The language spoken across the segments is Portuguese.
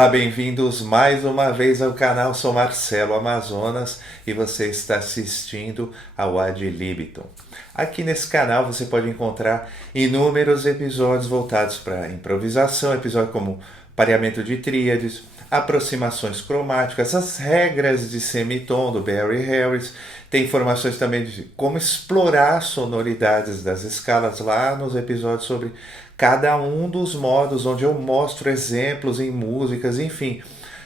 Olá, bem-vindos mais uma vez ao canal. Sou Marcelo Amazonas e você está assistindo ao Ad Libitum. Aqui nesse canal você pode encontrar inúmeros episódios voltados para improvisação, episódios como pareamento de tríades, aproximações cromáticas, as regras de semitom do Barry Harris. Tem informações também de como explorar sonoridades das escalas lá nos episódios sobre cada um dos modos, onde eu mostro exemplos em músicas, enfim.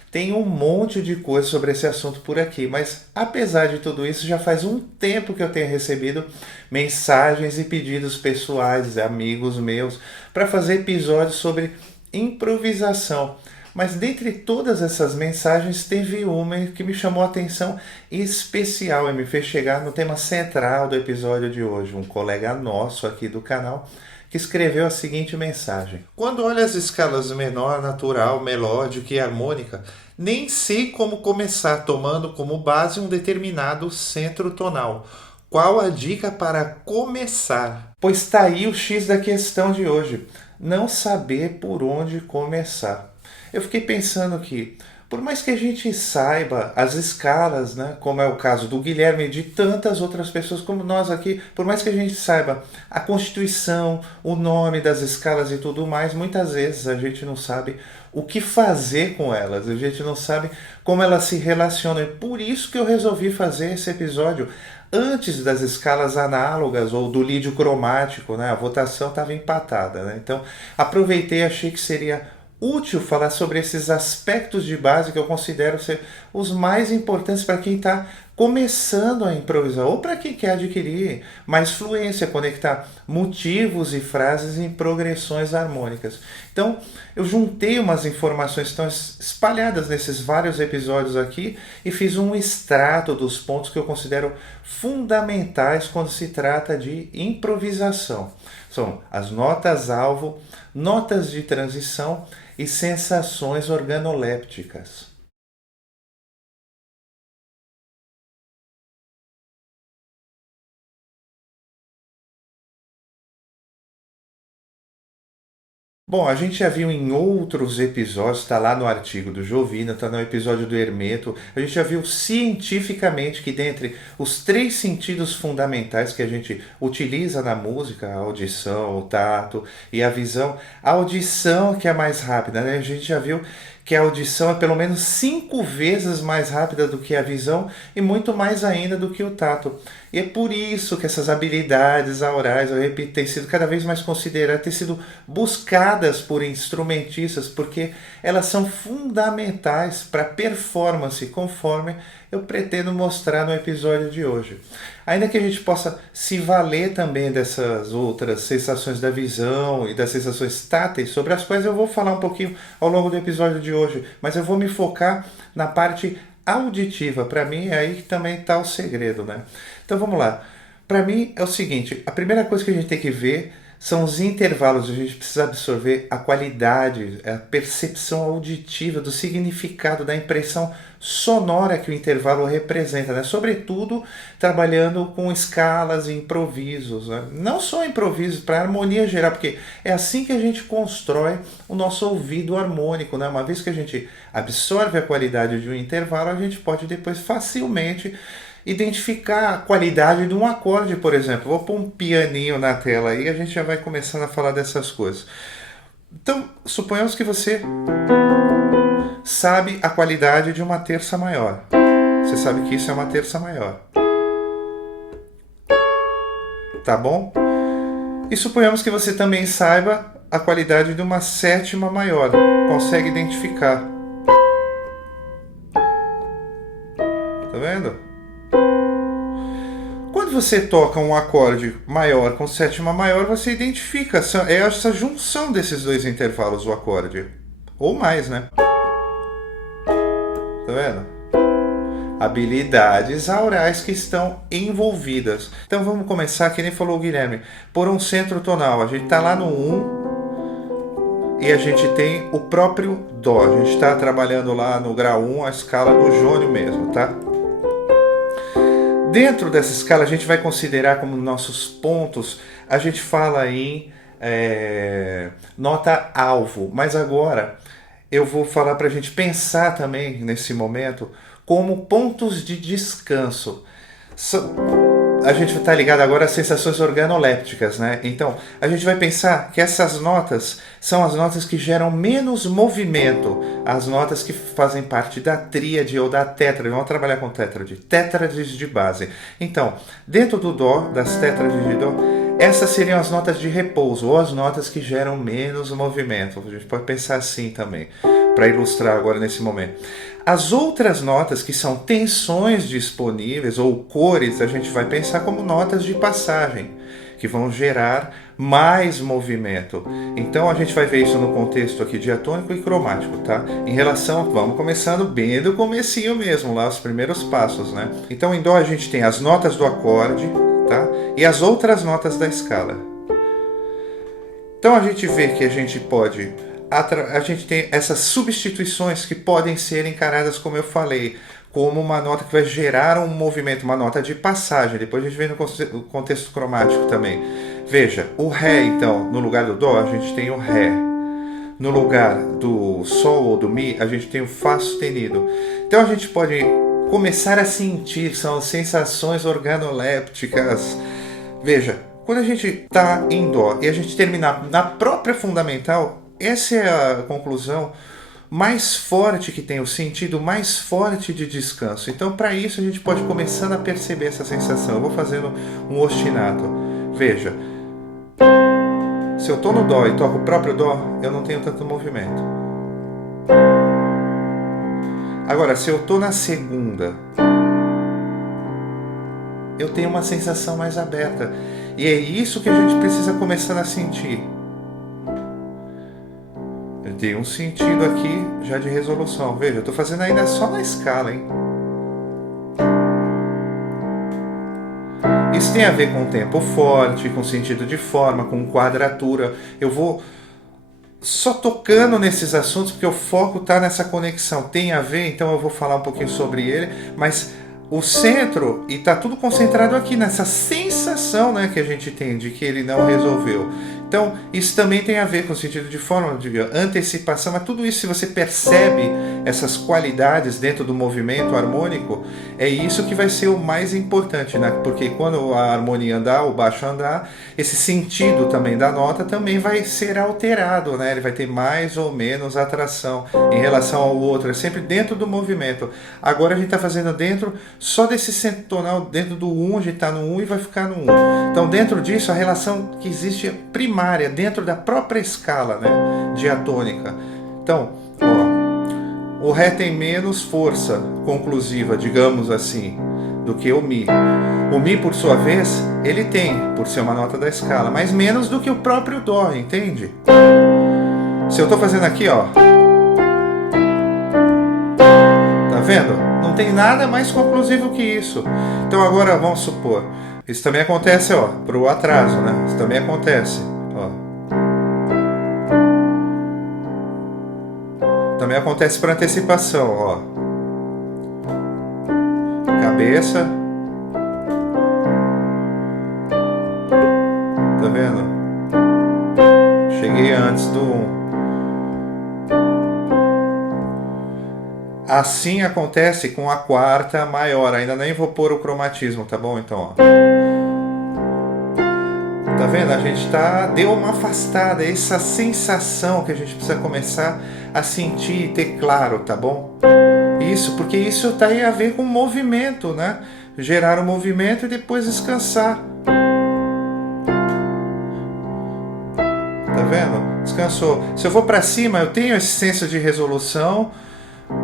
Tem um monte de coisa sobre esse assunto por aqui, mas apesar de tudo isso, já faz um tempo que eu tenho recebido mensagens e pedidos pessoais, amigos meus, para fazer episódios sobre improvisação. Mas dentre todas essas mensagens, teve uma que me chamou a atenção especial e me fez chegar no tema central do episódio de hoje. Um colega nosso aqui do canal que escreveu a seguinte mensagem: quando olho as escalas menor, natural, melódica e harmônica, nem sei como começar tomando como base um determinado centro tonal. Qual a dica para começar? Pois está aí o X da questão de hoje: não saber por onde começar. Eu fiquei pensando que, por mais que a gente saiba as escalas, né, como é o caso do Guilherme e de tantas outras pessoas como nós aqui, por mais que a gente saiba a constituição, o nome das escalas e tudo mais, muitas vezes a gente não sabe o que fazer com elas, a gente não sabe como elas se relacionam. E por isso que eu resolvi fazer esse episódio antes das escalas análogas ou do lídio cromático, né? A votação estava empatada, né? Então aproveitei e achei que seria útil falar sobre esses aspectos de base que eu considero ser os mais importantes para quem está começando a improvisar ou para quem quer adquirir mais fluência, conectar motivos e frases em progressões harmônicas. Então, eu juntei umas informações que estão espalhadas nesses vários episódios aqui e fiz um extrato dos pontos que eu considero fundamentais quando se trata de improvisação. São as notas-alvo, notas de transição e sensações organolépticas. Bom, a gente já viu em outros episódios, está lá no artigo do Jovina, está no episódio do Hermeto, a gente já viu cientificamente que dentre os três sentidos fundamentais que a gente utiliza na música, a audição, o tato e a visão, a audição que é a mais rápida, né? A gente já viu que a audição é pelo menos 5 vezes mais rápida do que a visão e muito mais ainda do que o tato. E é por isso que essas habilidades aurais, eu repito, têm sido cada vez mais consideradas, têm sido buscadas por instrumentistas, porque elas são fundamentais para a performance, conforme eu pretendo mostrar no episódio de hoje. Ainda que a gente possa se valer também dessas outras sensações da visão e das sensações táteis, sobre as quais eu vou falar um pouquinho ao longo do episódio de hoje, mas eu vou me focar na parte auditiva. Para mim é aí que também está o segredo, né? Então vamos lá. Para mim é o seguinte: a primeira coisa que a gente tem que ver são os intervalos. A gente precisa absorver a qualidade, a percepção auditiva do significado, da impressão sonora que o intervalo representa, né? Sobretudo trabalhando com escalas e improvisos, né? Não só improvisos, para harmonia geral, porque é assim que a gente constrói o nosso ouvido harmônico, né? Uma vez que a gente absorve a qualidade de um intervalo, a gente pode depois facilmente identificar a qualidade de um acorde, por exemplo. Vou pôr um pianinho na tela aí e a gente já vai começando a falar dessas coisas. Então, suponhamos que você sabe a qualidade de uma terça maior. Você sabe que isso é uma terça maior. Tá bom? E suponhamos que você também saiba a qualidade de uma sétima maior. Consegue identificar. Tá vendo? Quando você toca um acorde maior com sétima maior, você identifica, é essa junção desses dois intervalos, o acorde. Ou mais, né? Tá vendo? Habilidades aurais que estão envolvidas. Então vamos começar, que nem falou o Guilherme, por um centro tonal. A gente está lá no 1 e a gente tem o próprio Dó. A gente está trabalhando lá no grau 1 a escala do jônio mesmo, tá? Dentro dessa escala a gente vai considerar como nossos pontos, a gente fala em nota alvo, mas agora eu vou falar para a gente pensar também nesse momento como pontos de descanso. A gente está ligado agora às sensações organolépticas, né? Então, a gente vai pensar que essas notas são as notas que geram menos movimento, as notas que fazem parte da tríade ou da tétrade. Vamos trabalhar com tétrades de base. Então, dentro do Dó, das tétrades de Dó, essas seriam as notas de repouso, ou as notas que geram menos movimento. A gente pode pensar assim também, para ilustrar agora nesse momento. As outras notas, que são tensões disponíveis ou cores, a gente vai pensar como notas de passagem, que vão gerar mais movimento. Então a gente vai ver isso no contexto aqui diatônico e cromático, tá? Em relação, vamos começando bem do comecinho mesmo, lá os primeiros passos, né? Então em Dó a gente tem as notas do acorde, tá? E as outras notas da escala. Então a gente vê que a gente tem essas substituições que podem ser encaradas, como eu falei, como uma nota que vai gerar um movimento, uma nota de passagem. Depois a gente vê no contexto cromático também. Veja, o Ré, então, no lugar do Dó, a gente tem o Ré. No lugar do Sol ou do Mi, a gente tem o Fá sustenido. Então a gente pode começar a sentir, são sensações organolépticas. Veja, quando a gente está em Dó e a gente terminar na própria fundamental, essa é a conclusão mais forte que tem, o sentido mais forte de descanso. Então, para isso, a gente pode começando a perceber essa sensação. Eu vou fazendo um ostinato. Veja, se eu estou no Dó e toco o próprio Dó, eu não tenho tanto movimento. Agora, se eu estou na segunda, eu tenho uma sensação mais aberta. E é isso que a gente precisa começar a sentir. Eu tenho um sentido aqui já de resolução. Veja, eu estou fazendo ainda só na escala, hein? Isso tem a ver com tempo forte, com sentido de forma, com quadratura. Eu vou só tocando nesses assuntos porque o foco está nessa conexão. Tem a ver, então eu vou falar um pouquinho sobre ele, mas o centro, e está tudo concentrado aqui nessa sensação, né, que a gente tem de que ele não resolveu. Então, isso também tem a ver com o sentido de forma, de antecipação, mas tudo isso, se você percebe essas qualidades dentro do movimento harmônico, é isso que vai ser o mais importante, né? Porque quando a harmonia andar, o baixo andar, esse sentido também da nota também vai ser alterado, né? Ele vai ter mais ou menos atração em relação ao outro, é sempre dentro do movimento. Agora a gente está fazendo dentro só desse centro tonal, dentro do 1, a gente está no 1 e vai ficar no 1. Então, dentro disso, a relação que existe é primária, dentro da própria escala, né, diatônica. Então, ó, o Ré tem menos força conclusiva, digamos assim, do que o Mi. O Mi, por sua vez, ele tem, por ser uma nota da escala, mas menos do que o próprio Dó, entende? Se eu estou fazendo aqui, ó, tá vendo? Não tem nada mais conclusivo que isso. Então agora vamos supor, isso também acontece, ó, para o atraso, né? Isso também acontece, ó. Também acontece para antecipação, ó. Cabeça. Tá vendo? Cheguei antes do 1. Assim acontece com a quarta maior. Ainda nem vou pôr o cromatismo, tá bom? Então, ó. Tá vendo? A gente deu uma afastada. Essa sensação que a gente precisa começar a sentir e ter claro, tá bom? Isso, porque isso tá aí a ver com movimento, né? Gerar um movimento e depois descansar. Tá vendo? Descansou. Se eu vou para cima, eu tenho esse senso de resolução,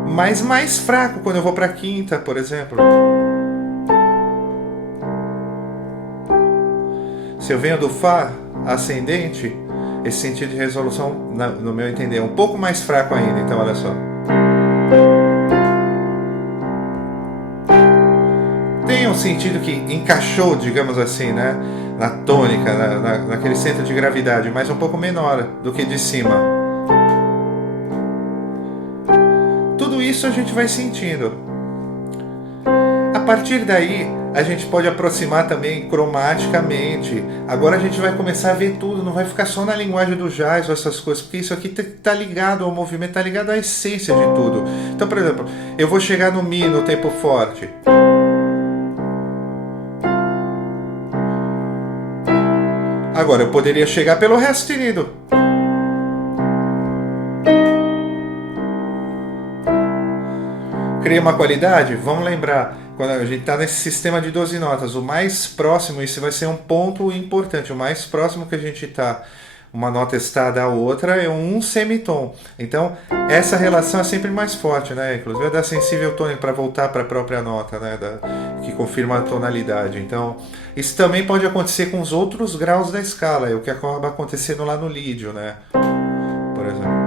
mas mais fraco quando eu vou para a quinta, por exemplo. Se eu venho do Fá ascendente, esse sentido de resolução, no meu entender, é um pouco mais fraco ainda. Então, olha só. Tem um sentido que encaixou, digamos assim, né, na tônica, naquele centro de gravidade, mas um pouco menor do que de cima. Tudo isso a gente vai sentindo. A partir daí, a gente pode aproximar também cromaticamente. Agora a gente vai começar a ver tudo, não vai ficar só na linguagem do jazz ou essas coisas, porque isso aqui tá ligado ao movimento, tá ligado à essência de tudo. Então, por exemplo, eu vou chegar no Mi no tempo forte. Agora eu poderia chegar pelo Ré sustenido. Cria uma qualidade? Vamos lembrar, quando a gente está nesse sistema de 12 notas, o mais próximo, isso vai ser um ponto importante, o mais próximo que a gente está, uma nota está da outra, é um semitom. Então, essa relação é sempre mais forte, né? Inclusive, é da sensível tônica para voltar para a própria nota, né? Que confirma a tonalidade. Então, isso também pode acontecer com os outros graus da escala, é o que acaba acontecendo lá no lídio, né? Por exemplo.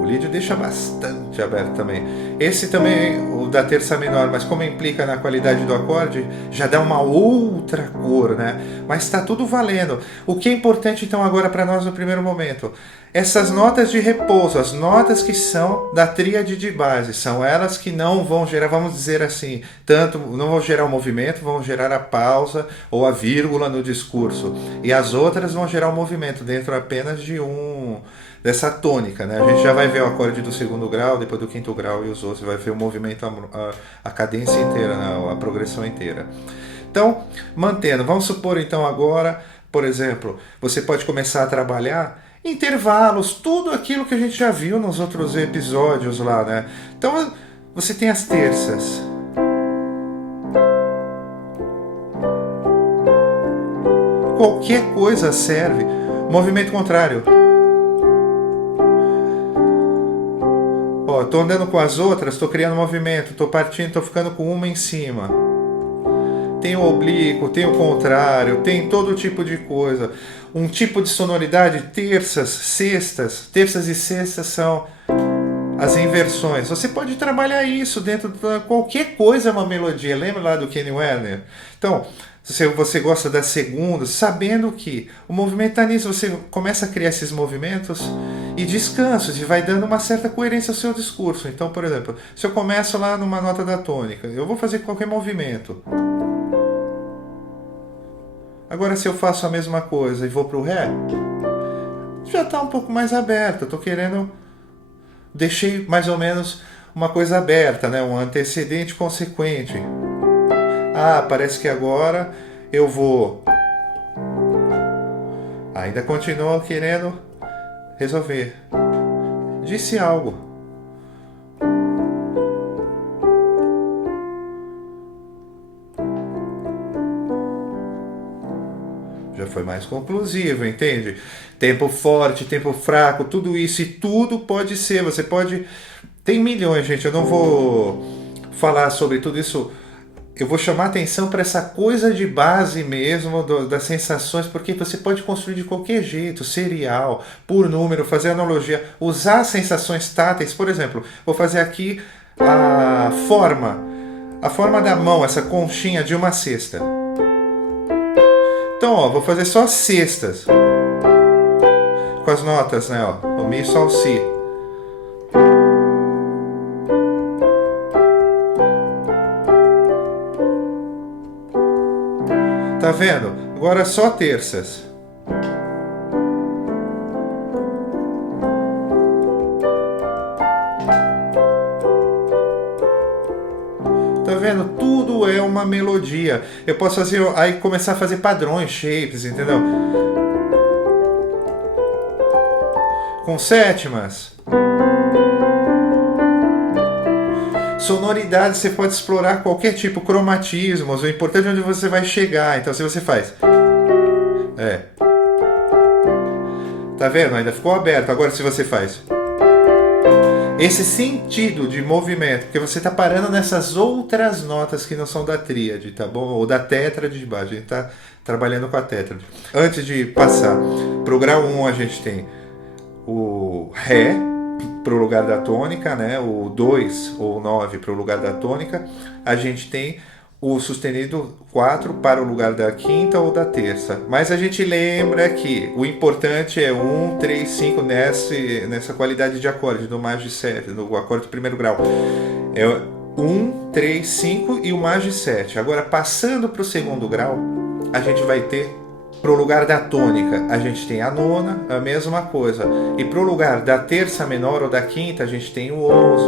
O lídio deixa bastante aberto também. Esse também, o da terça menor, mas como implica na qualidade do acorde, já dá uma outra cor, né? Mas está tudo valendo. O que é importante então agora para nós no primeiro momento? Essas notas de repouso, as notas que são da tríade de base, são elas que não vão gerar, vamos dizer assim, tanto não vão gerar o movimento, vão gerar a pausa ou a vírgula no discurso. E as outras vão gerar o movimento dentro apenas de dessa tônica, né? A gente já vai ver o acorde do segundo grau, depois do quinto grau e os outros, vai ver o movimento, a cadência inteira, né? A progressão inteira. Então, mantendo, vamos supor então agora, por exemplo, você pode começar a trabalhar intervalos, tudo aquilo que a gente já viu nos outros episódios lá, né? Então, você tem as terças. Qualquer coisa serve. Movimento contrário. Ó, tô andando com as outras, tô criando movimento, tô partindo, tô ficando com uma em cima. Tem o oblíquo, tem o contrário, tem todo tipo de coisa. Um tipo de sonoridade, terças, sextas. Terças e sextas são as inversões. Você pode trabalhar isso dentro de qualquer coisa, é uma melodia. Lembra lá do Kenny Werner? Então, se você gosta das segundas, sabendo que o movimento está nisso, você começa a criar esses movimentos e descansos, e vai dando uma certa coerência ao seu discurso. Então, por exemplo, se eu começo lá numa nota da tônica, eu vou fazer qualquer movimento. Agora, se eu faço a mesma coisa e vou para o Ré, já está um pouco mais aberto. Eu estou querendo... Deixei mais ou menos uma coisa aberta, né? Um antecedente consequente. Ah, parece que agora eu vou... Ainda continuo querendo resolver. Disse algo. Já foi mais conclusivo, entende? Tempo forte, tempo fraco, tudo isso e tudo pode ser. Você pode... Tem milhões, gente. Eu não vou falar sobre tudo isso. Eu vou chamar atenção para essa coisa de base mesmo, das sensações, porque você pode construir de qualquer jeito, serial, por número, fazer analogia, usar sensações táteis. Por exemplo, vou fazer aqui a forma da mão, essa conchinha de uma cesta. Então, ó, vou fazer só as sextas, com as notas, né? Ó, o Mi, Sol, Si. Tá vendo? Agora só terças. Tá vendo? Tudo é uma melodia. Eu posso fazer, aí começar a fazer padrões, shapes, entendeu? Com sétimas. Sonoridade, você pode explorar qualquer tipo, cromatismos, o importante é onde você vai chegar. Então, se você faz... Tá vendo? Ainda ficou aberto. Agora, se você faz... Esse sentido de movimento, porque você está parando nessas outras notas que não são da tríade, tá bom? Ou da tétrade de baixo. A gente está trabalhando com a tétrade. Antes de passar para o grau 1, a gente tem o Ré para o lugar da tônica, né? O 2 ou 9 para o lugar da tônica. A gente tem o sustenido 4 para o lugar da quinta ou da terça. Mas a gente lembra que o importante é 1, 3, 5 nessa qualidade de acorde, do Maj 7, no acorde do primeiro grau. É 1, 3, 5 e o Maj 7. Agora, passando para o segundo grau, a gente vai ter, para o lugar da tônica, a gente tem a nona, a mesma coisa. E para o lugar da terça menor ou da quinta, a gente tem o 11,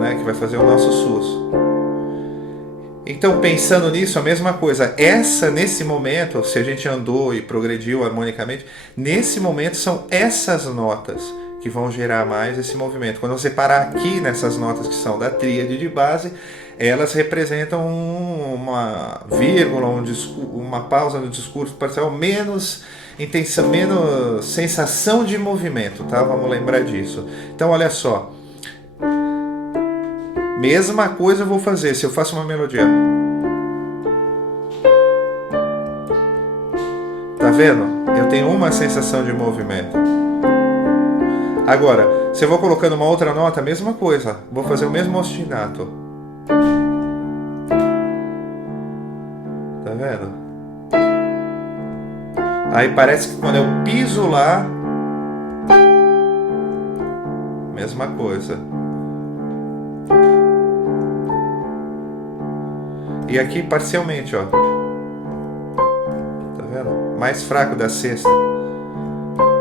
né, que vai fazer o nosso sus. Então, pensando nisso, a mesma coisa. Nesse momento, se a gente andou e progrediu harmonicamente, nesse momento são essas notas que vão gerar mais esse movimento. Quando você parar aqui nessas notas que são da tríade de base, elas representam uma vírgula, uma pausa no discurso parcial, menos intenção, menos sensação de movimento, tá? Vamos lembrar disso. Então, olha só. Mesma coisa eu vou fazer se eu faço uma melodia. Tá vendo? Eu tenho uma sensação de movimento. Agora, se eu vou colocando uma outra nota, mesma coisa. Vou fazer o mesmo ostinato. Tá vendo? Aí parece que quando eu piso lá, mesma coisa. E aqui parcialmente, ó. Tá vendo? Mais fraco da sexta.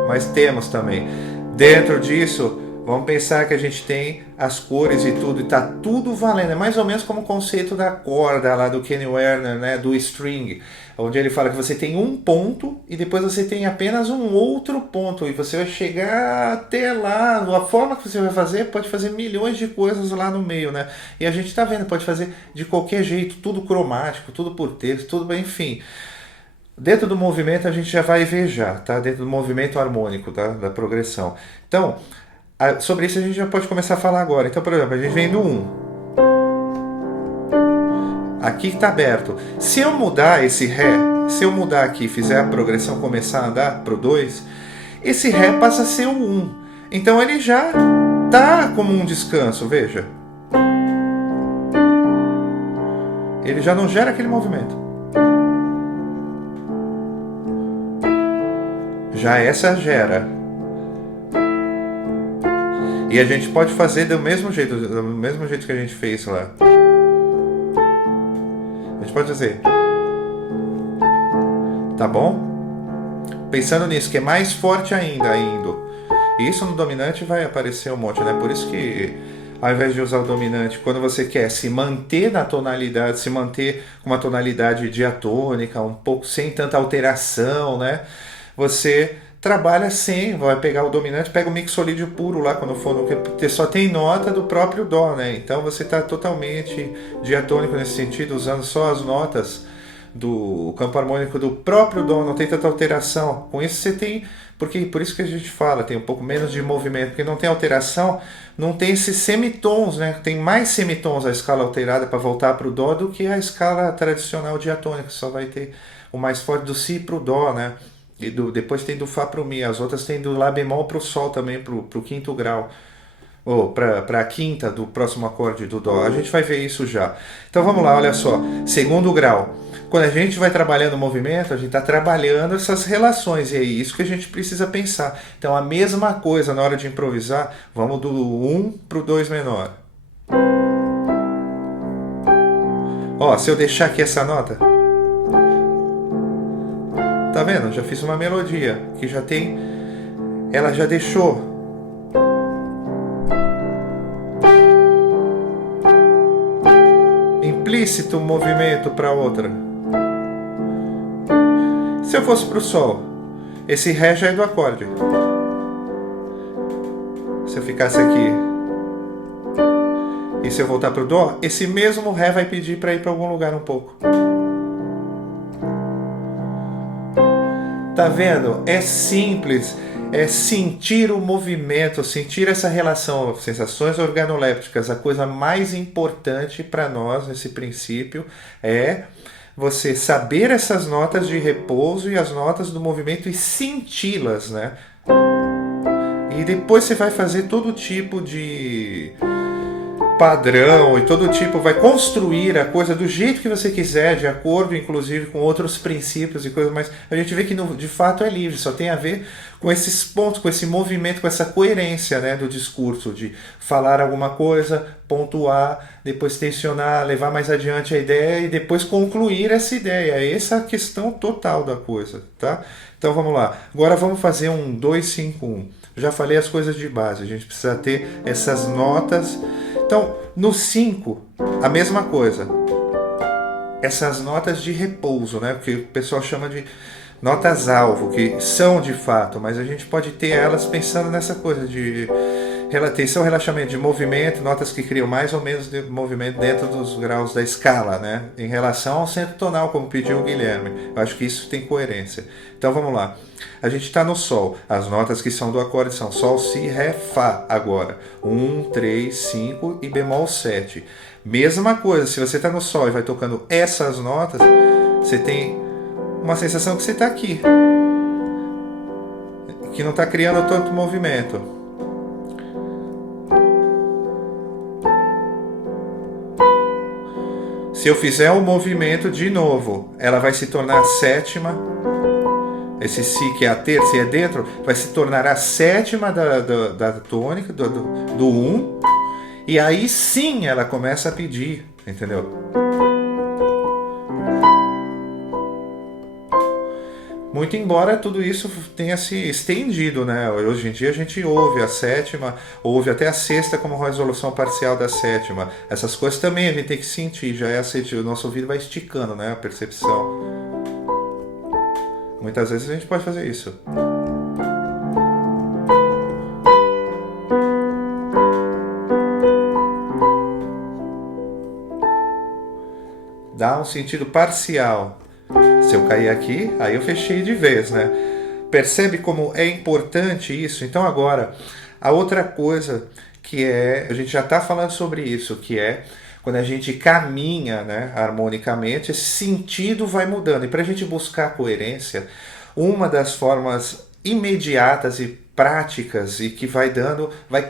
Mas temos também. Dentro disso, vamos pensar que a gente tem as cores e tudo, e tá tudo valendo. É mais ou menos como o conceito da corda lá do Kenny Werner, né? Do string. Onde ele fala que você tem um ponto e depois você tem apenas um outro ponto. E você vai chegar até lá. A forma que você vai fazer, pode fazer milhões de coisas lá no meio, né? E a gente tá vendo, pode fazer de qualquer jeito, tudo cromático, tudo por texto, tudo bem, enfim. Dentro do movimento a gente já vai ver já, tá? Dentro do movimento harmônico, tá? Da progressão. Então, sobre isso a gente já pode começar a falar agora. Então, por exemplo, a gente vem do 1. Aqui está aberto. Se eu mudar esse Ré, se eu mudar aqui e fizer a progressão começar a andar para o 2, esse Ré passa a ser o 1. Então ele já tá como um descanso, veja. Ele já não gera aquele movimento. Já essa gera. E a gente pode fazer do mesmo jeito que a gente fez lá. A gente pode fazer. Tá bom? Pensando nisso, que é mais forte ainda indo. E isso no dominante vai aparecer um monte, né? Por isso que, ao invés de usar o dominante, quando você quer se manter na tonalidade, se manter com uma tonalidade diatônica, um pouco sem tanta alteração, né? Você trabalha sem, vai pegar o dominante, pega o mixolídio puro lá quando for, porque só tem nota do próprio dó, né? Então você está totalmente diatônico nesse sentido, usando só as notas do campo harmônico do próprio dó, não tem tanta alteração. Com isso você tem, porque por isso que a gente fala, tem um pouco menos de movimento, porque não tem alteração, não tem esses semitons, né? Tem mais semitons a escala alterada para voltar para o dó do que a escala tradicional diatônica, só vai ter o mais forte do si para o dó, né? E depois tem do Fá para o Mi, as outras tem do Lá bemol para o Sol também, para o quinto grau, ou para a quinta do próximo acorde do Dó. A gente vai ver isso já. Então vamos lá, olha só, segundo grau. Quando a gente vai trabalhando o movimento, a gente está trabalhando essas relações, e é isso que a gente precisa pensar. Então a mesma coisa na hora de improvisar, vamos do 1 para o 2 menor. Ó, se eu deixar aqui essa nota... Tá vendo? Já fiz uma melodia que já tem... Ela já deixou. Implícito movimento para outra. Se eu fosse para o Sol, esse Ré já é do acorde. Se eu ficasse aqui e se eu voltar para o Dó, esse mesmo Ré vai pedir para ir para algum lugar um pouco. Tá vendo? É simples, é sentir o movimento, sentir essa relação, sensações organolépticas. A coisa mais importante para nós nesse princípio é você saber essas notas de repouso e as notas do movimento e senti-las, né? E depois você vai fazer todo tipo de padrão e todo tipo, vai construir a coisa do jeito que você quiser, de acordo inclusive com outros princípios e coisas, mas a gente vê que de fato é livre, só tem a ver com esses pontos, com esse movimento, com essa coerência, né, do discurso, de falar alguma coisa, pontuar, depois tensionar, levar mais adiante a ideia e depois concluir essa ideia. Essa é a questão total da coisa, tá? Então vamos lá. Agora vamos fazer um 2-5-1. Já falei as coisas de base, a gente precisa ter essas notas. Então, no 5, a mesma coisa. Essas notas de repouso, né? Que o pessoal chama de notas-alvo, que são de fato, mas a gente pode ter elas pensando nessa coisa de tensão, relaxamento, de movimento, notas que criam mais ou menos de movimento dentro dos graus da escala, né? Em relação ao centro tonal, como pediu o Guilherme. Eu acho que isso tem coerência. Então vamos lá. A gente está no Sol. As notas que são do acorde são Sol, Si, Ré, Fá agora. 1, 3, 5 e bemol 7. Mesma coisa, se você está no Sol e vai tocando essas notas, você tem uma sensação que você está aqui. Que não está criando tanto movimento. Se eu fizer um movimento de novo, ela vai se tornar a sétima. Esse Si, que é a terça e é dentro, vai se tornar a sétima da tônica, do 1. E aí sim ela começa a pedir, entendeu? Muito embora tudo isso tenha se estendido, né? Hoje em dia a gente ouve a sétima, ouve até a sexta como resolução parcial da sétima. Essas coisas também a gente tem que sentir, já é o nosso ouvido vai esticando, né? A percepção. Muitas vezes a gente pode fazer isso. Dá um sentido parcial. Se eu cair aqui, aí eu fechei de vez, né? Percebe como é importante isso? Então agora, a outra coisa que a gente já está falando sobre isso, que é quando a gente caminha, né, harmonicamente, esse sentido vai mudando. E para a gente buscar coerência, uma das formas imediatas e práticas e que vai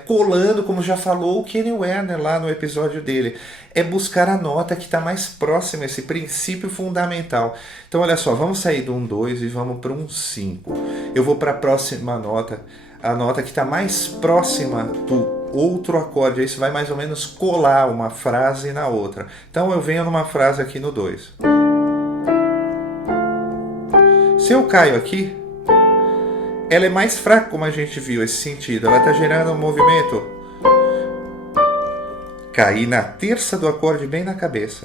colando, como já falou o Kenny Werner lá no episódio dele, é buscar a nota que está mais próxima, esse princípio fundamental. Então olha só, vamos sair do 1, 2 e vamos para um 5. Eu vou para a próxima nota, a nota que está mais próxima do outro acorde, isso vai mais ou menos colar uma frase na outra. Então eu venho numa frase aqui no 2. Se eu caio aqui, ela é mais fraca, como a gente viu, esse sentido. Ela está gerando um movimento. Cair na terça do acorde bem na cabeça.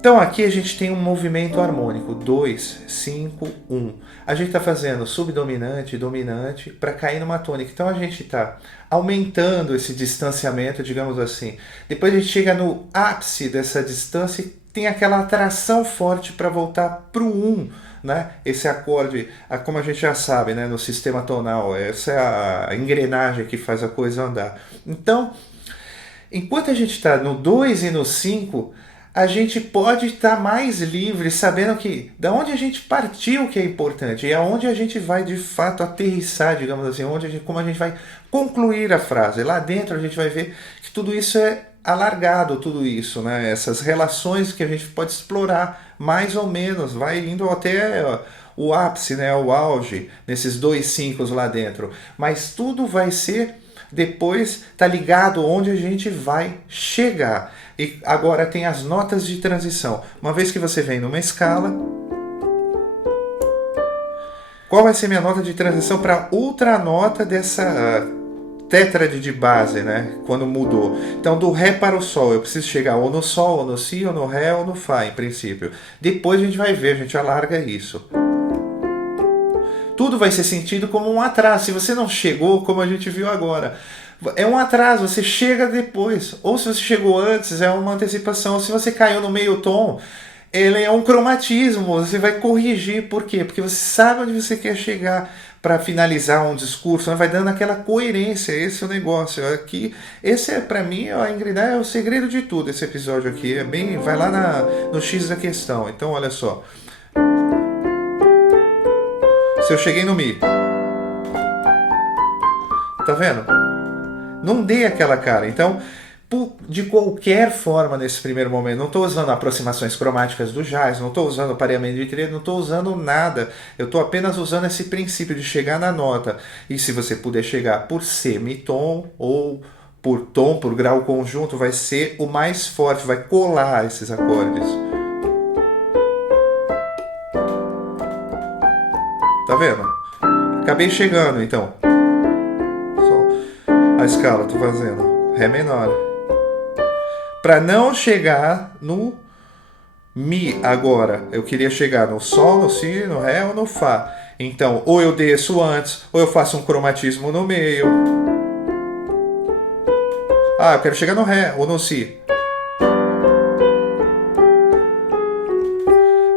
Então aqui a gente tem um movimento harmônico. 2, 5, 1. A gente está fazendo subdominante, dominante, para cair numa tônica. Então a gente está aumentando esse distanciamento, digamos assim. Depois a gente chega no ápice dessa distância e tem aquela atração forte para voltar para o 1. Né? Esse acorde, como a gente já sabe, né? No sistema tonal, essa é a engrenagem que faz a coisa andar. Então, enquanto a gente está no 2 e no 5, a gente pode estar mais livre, sabendo que da onde a gente partiu que é importante e aonde a gente vai de fato aterrissar, digamos assim, como a gente vai concluir a frase. Lá dentro a gente vai ver que tudo isso é alargado, tudo isso, né? Essas relações que a gente pode explorar mais ou menos, vai indo até o ápice, né? O auge, nesses 2 5 lá dentro. Mas tudo vai ser depois, tá ligado onde a gente vai chegar. E agora tem as notas de transição. Uma vez que você vem numa escala, qual vai ser minha nota de transição para outra nota dessa tétrade de base, né? Quando mudou. Então, do Ré para o Sol, eu preciso chegar ou no Sol, ou no Si, ou no Ré, ou no Fá, em princípio. Depois a gente vai ver, a gente alarga isso. Tudo vai ser sentido como um atraso. Se você não chegou, como a gente viu agora, é um atraso, você chega depois. Ou se você chegou antes, é uma antecipação. Se você caiu no meio tom, ele é um cromatismo, você vai corrigir. Por quê? Porque você sabe onde você quer chegar para finalizar um discurso, vai dando aquela coerência, esse é o negócio. Aqui, esse é, para mim, a engrenagem é o segredo de tudo, esse episódio aqui. Vai lá no X da questão. Então, olha só. Se eu cheguei no Mi, tá vendo? Não dei aquela cara. Então, de qualquer forma nesse primeiro momento. Não estou usando aproximações cromáticas do jazz, não estou usando pareamento de tríade, não estou usando nada. Eu estou apenas usando esse princípio de chegar na nota. E se você puder chegar por semitom ou por tom, por grau conjunto, vai ser o mais forte, vai colar esses acordes. Tá vendo? Acabei chegando, então. Só a escala, tô fazendo Ré menor. Para não chegar no Mi agora. Eu queria chegar no Sol, no Si, no Ré ou no Fá. Então, ou eu desço antes, ou eu faço um cromatismo no meio. Ah, eu quero chegar no Ré ou no Si.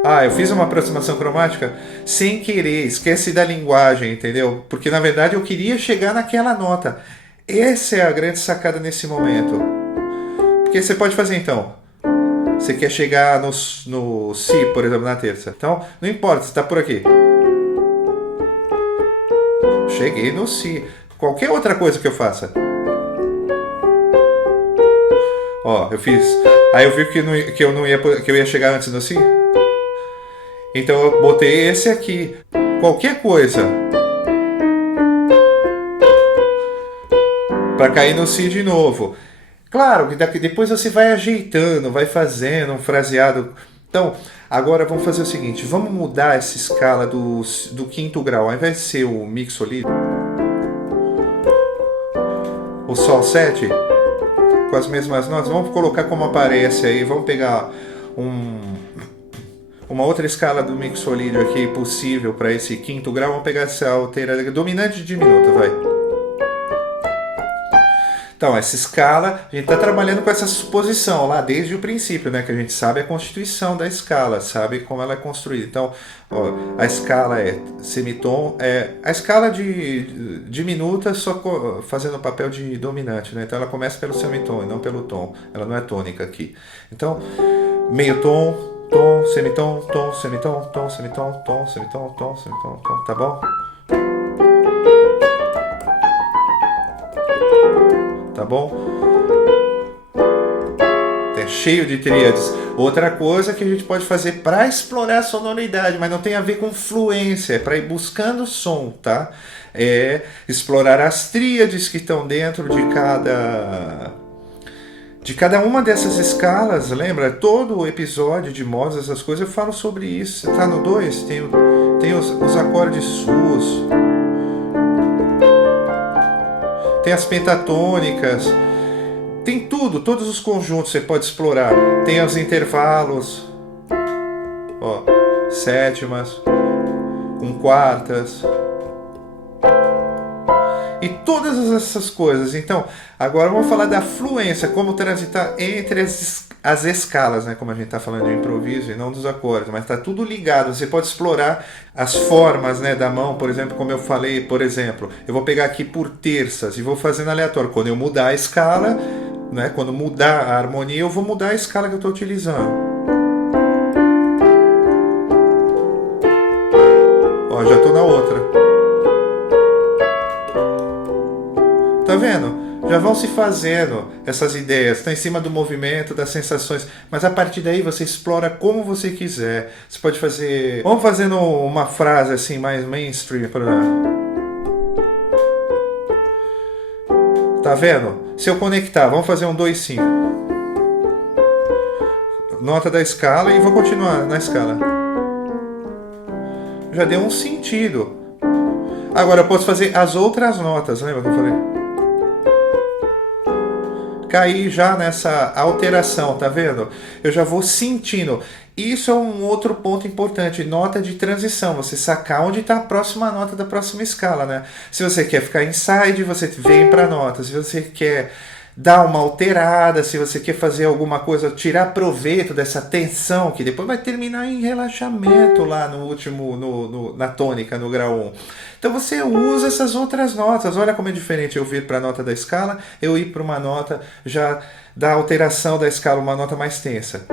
Ah, eu fiz uma aproximação cromática sem querer, esquece da linguagem, entendeu? Porque na verdade eu queria chegar naquela nota. Essa é a grande sacada nesse momento. Porque você pode fazer então. Você quer chegar no Si, por exemplo, na terça. Então, não importa, você está por aqui. Cheguei no Si. Qualquer outra coisa que eu faça. Ó, eu fiz. Aí eu vi que eu ia chegar antes no Si. Então eu botei esse aqui. Qualquer coisa. Para cair no Si de novo. Claro que depois você vai ajeitando, vai fazendo um fraseado. Então, agora vamos fazer o seguinte. Vamos mudar essa escala do quinto grau. Ao invés de ser o mixolídio, o Sol 7, com as mesmas notas, vamos colocar como aparece aí. Vamos pegar uma outra escala do mixolídio aqui possível para esse quinto grau. Vamos pegar essa altera dominante diminuta, vai. Então, essa escala, a gente está trabalhando com essa suposição lá desde o princípio, né? Que a gente sabe a constituição da escala, sabe como ela é construída. Então, ó, a escala é semitom, a escala de diminuta só fazendo o papel de dominante, né? Então, ela começa pelo semitom e não pelo tom. Ela não é tônica aqui. Então, meio tom, tom, semitom, tom, semitom, tom, semitom, tom, semitom, tom, semitom, tom, tá bom? Tá bom? É cheio de tríades. Outra coisa que a gente pode fazer para explorar a sonoridade, mas não tem a ver com fluência, é para ir buscando som, tá? É explorar as tríades que estão dentro de cada uma dessas escalas. Lembra? Todo o episódio de Mozart, essas coisas, eu falo sobre isso. Você tá no 2? Tem os acordes sus. Tem as pentatônicas, tem tudo, todos os conjuntos você pode explorar. Tem os intervalos, ó, sétimas, com quartas, e todas essas coisas. Então, agora vamos falar da fluência, como transitar entre as escalas, né? Como a gente está falando de improviso e não dos acordes, mas está tudo ligado. Você pode explorar as formas, né, da mão, por exemplo, como eu falei, por exemplo, eu vou pegar aqui por terças e vou fazendo aleatório. Quando eu mudar a escala, né, quando mudar a harmonia, eu vou mudar a escala que eu estou utilizando. Ó, já estou na outra. Tá vendo? Já vão se fazendo essas ideias, está em cima do movimento, das sensações, mas a partir daí você explora como você quiser. Você pode fazer... Vamos fazendo uma frase assim mais mainstream. Tá vendo? Se eu conectar, vamos fazer um 2, 5. Nota da escala e vou continuar na escala. Já deu um sentido. Agora eu posso fazer as outras notas, lembra que eu falei? Cair já nessa alteração, tá vendo? Eu já vou sentindo. Isso é um outro ponto importante, nota de transição, você sacar onde está a próxima nota da próxima escala, né? Se você quer ficar inside, você vem para nota. Se você quer dar uma alterada, se você quer fazer alguma coisa, tirar proveito dessa tensão, que depois vai terminar em relaxamento lá no último, na tônica, no grau 1. Então você usa essas outras notas. Olha como é diferente eu vir para a nota da escala, eu ir para uma nota já da alteração da escala, uma nota mais tensa.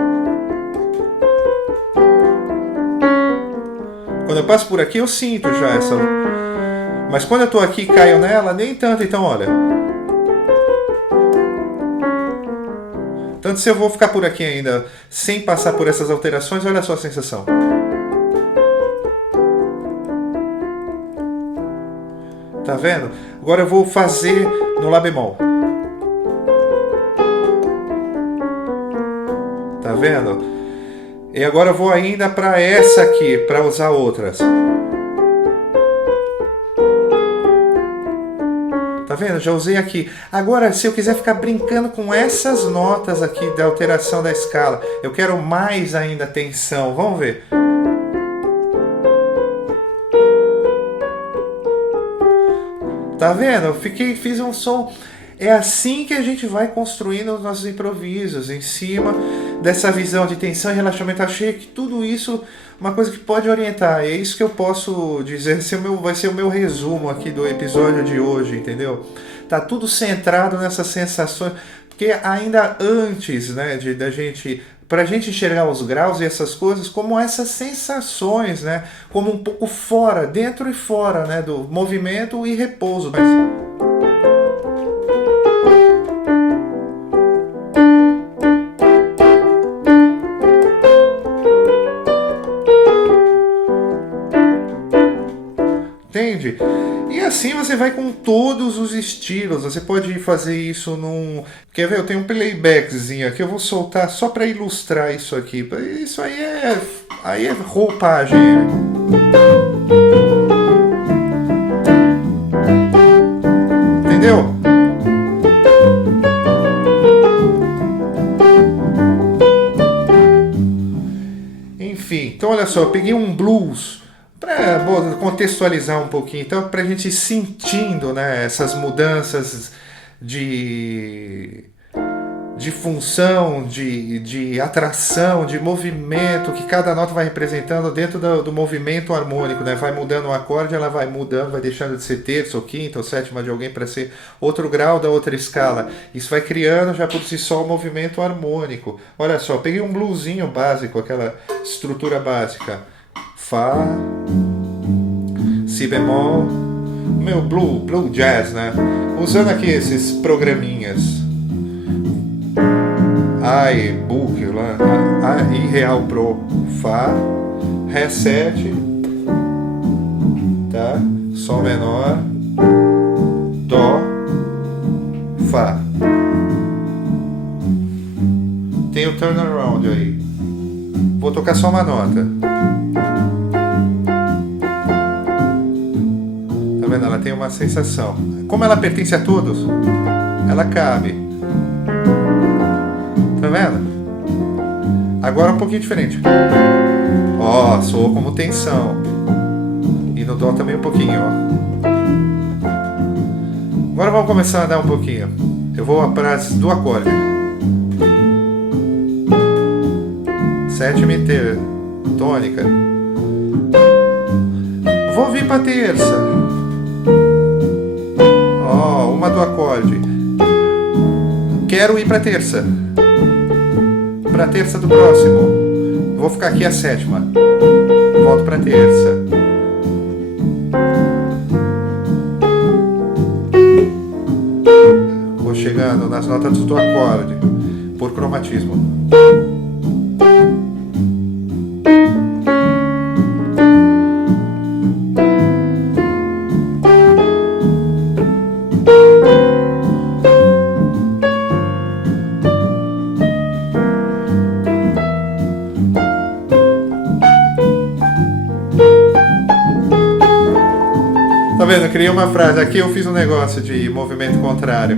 Quando eu passo por aqui, eu sinto já essa. Mas quando eu estou aqui e caio nela, nem tanto. Então, olha. Então, se eu vou ficar por aqui ainda sem passar por essas alterações, olha só a sensação. Tá vendo? Agora eu vou fazer no Lá bemol. Tá vendo? E agora eu vou ainda para essa aqui, para usar outras. Tá vendo? Já usei aqui. Agora, se eu quiser ficar brincando com essas notas aqui da alteração da escala, eu quero mais ainda tensão. Vamos ver. Tá vendo? Eu fiz um som. É assim que a gente vai construindo os nossos improvisos, em cima dessa visão de tensão e relaxamento. Achei que tudo isso uma coisa que pode orientar. É isso que eu posso dizer. Vai ser o meu resumo aqui do episódio de hoje, entendeu? Tá tudo centrado nessas sensações. Porque ainda antes, né, pra gente enxergar os graus e essas coisas como essas sensações, né, como um pouco fora, dentro e fora, né, do movimento e repouso. Entende? E assim você vai com todos os estilos. Você pode fazer isso num... Quer ver? Eu tenho um playbackzinho aqui. Eu vou soltar só para ilustrar isso aqui. Isso aí é roupagem. Entendeu? Enfim, então olha só, eu peguei um blues para contextualizar um pouquinho, então para a gente ir sentindo, né, essas mudanças de função, de atração, de movimento que cada nota vai representando dentro do movimento harmônico, né? Vai mudando o acorde, ela vai mudando, vai deixando de ser terça ou quinta ou sétima de alguém para ser outro grau da outra escala. Isso vai criando já por si só o movimento harmônico. Olha só, peguei um bluesinho básico, aquela estrutura básica. Fá, Si bemol, meu blue jazz, né? Usando aqui esses programinhas. iBook, lá, iReal Pro, Fá, Ré 7, tá? Sol menor, Dó, Fá. Tem o turnaround aí. Vou tocar só uma nota. Tá vendo? Ela tem uma sensação. Como ela pertence a todos, ela cabe. Tá vendo? Agora um pouquinho diferente. Ó, soa como tensão. E no Dó também um pouquinho, ó. Agora vamos começar a andar um pouquinho. Eu vou para as do acorde. Sétima e tônica. Vou vir para terça. Ó, uma do acorde. Quero ir para terça. Para terça do próximo. Vou ficar aqui a sétima. Volto para terça. Vou chegando nas notas do acorde por cromatismo. Tá vendo? Eu criei uma frase. Aqui eu fiz um negócio de movimento contrário.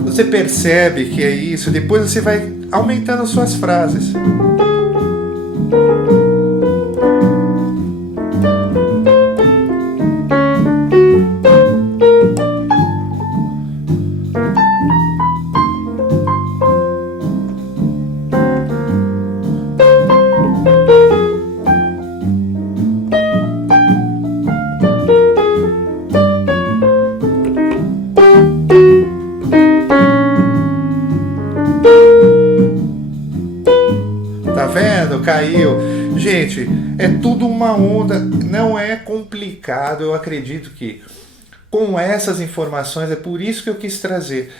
Você percebe que é isso, depois você vai aumentando suas frases. Tá vendo? Caiu. Gente, é tudo uma onda, não é complicado. Eu acredito que com essas informações, é por isso que eu quis trazer.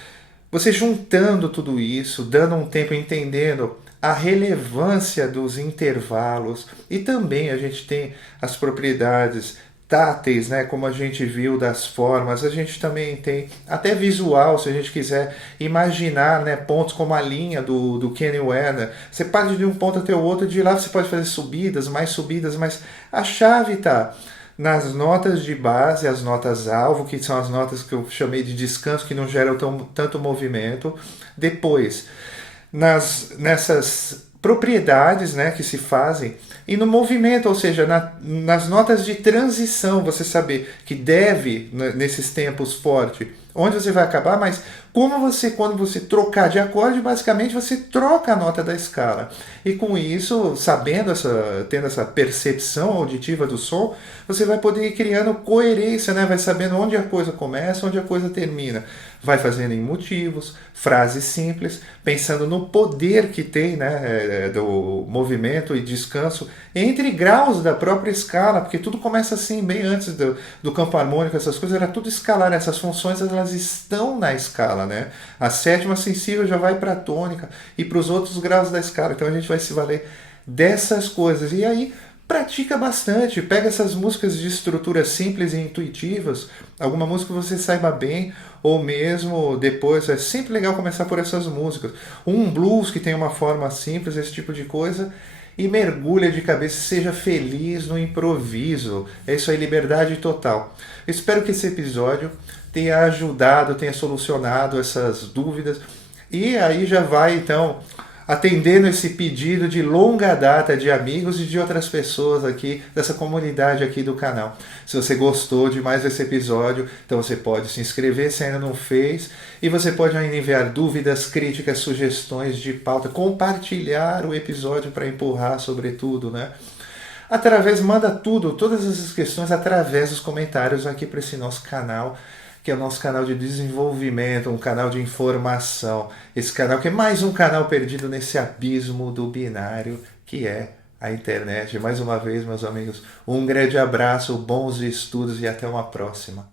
Você juntando tudo isso, dando um tempo, entendendo a relevância dos intervalos, e também a gente tem as propriedades táteis, né, como a gente viu das formas, a gente também tem até visual, se a gente quiser imaginar, né, pontos como a linha do Kenny Werner. Você parte de um ponto até o outro, de lá você pode fazer subidas, mas a chave está nas notas de base, as notas alvo, que são as notas que eu chamei de descanso, que não geram tanto movimento. Depois, nessas propriedades, né, que se fazem, e no movimento, ou seja, nas notas de transição, você saber que deve, nesses tempos forte, onde você vai acabar, mas como você, quando você trocar de acorde, basicamente você troca a nota da escala. E com isso, tendo essa percepção auditiva do som, você vai poder ir criando coerência, né? Vai sabendo onde a coisa começa, onde a coisa termina. Vai fazendo em motivos, frases simples, pensando no poder que tem, né, do movimento e descanso entre graus da própria escala, porque tudo começa assim, bem antes do campo harmônico, essas coisas, era tudo escalar, essas funções elas estão na escala, né? A sétima sensível já vai para a tônica e para os outros graus da escala, então a gente vai se valer dessas coisas, e aí pratica bastante, pega essas músicas de estruturas simples e intuitivas, alguma música que você saiba bem, ou mesmo depois, é sempre legal começar por essas músicas, um blues que tem uma forma simples, esse tipo de coisa, e mergulha de cabeça, seja feliz no improviso, é isso aí, liberdade total. Espero que esse episódio tenha ajudado, tenha solucionado essas dúvidas, e aí já vai então atendendo esse pedido de longa data de amigos e de outras pessoas aqui, dessa comunidade aqui do canal. Se você gostou de mais esse episódio, então você pode se inscrever se ainda não fez, e você pode ainda enviar dúvidas, críticas, sugestões de pauta, compartilhar o episódio para empurrar sobretudo, né? Manda tudo, todas essas questões através dos comentários aqui para esse nosso canal, que é o nosso canal de desenvolvimento, um canal de informação. Esse canal que é mais um canal perdido nesse abismo do binário que é a internet. Mais uma vez, meus amigos, um grande abraço, bons estudos e até uma próxima.